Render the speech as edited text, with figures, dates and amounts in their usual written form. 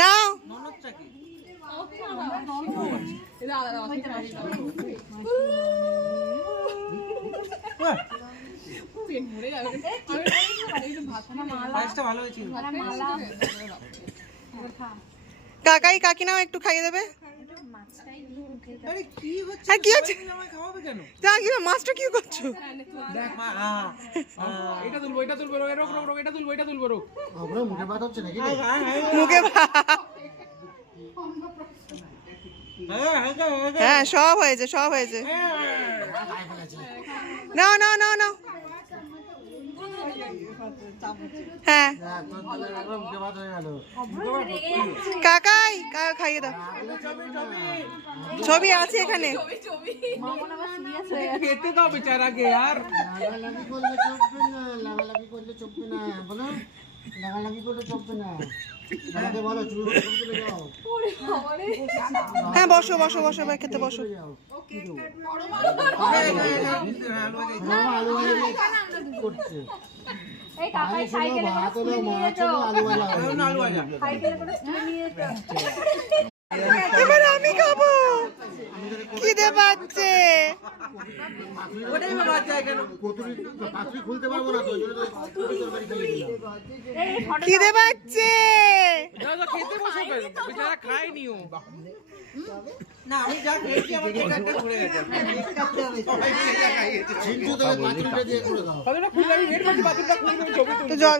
নাও কাকাই কাকিনাও একটু খাইয়ে দেবে। কি হচ্ছে মাছটা কি করছো? মুখে হ্যাঁ সব হয়েছে সব হয়েছে। নাও নাও নাও নাও। হ্যাঁ কাকাই কাকা খাইয়ে দাও। ছবি আছে এখানে। খেতে দাও বেচারাকে আর হ্যাঁ বসো বসো বসো এবার খেতে বসো। এবার আমি খাবো। খিদে পাচ্ছে। খিদে পাচ্ছে। খেতে বসো বেচারা খায়নিও না। আমি যা খেয়েছি আমার পেটটা ভরে গেছে। কতটা খুলে আমি বের করছি বাথরুমটা খুলে ছবি তো জল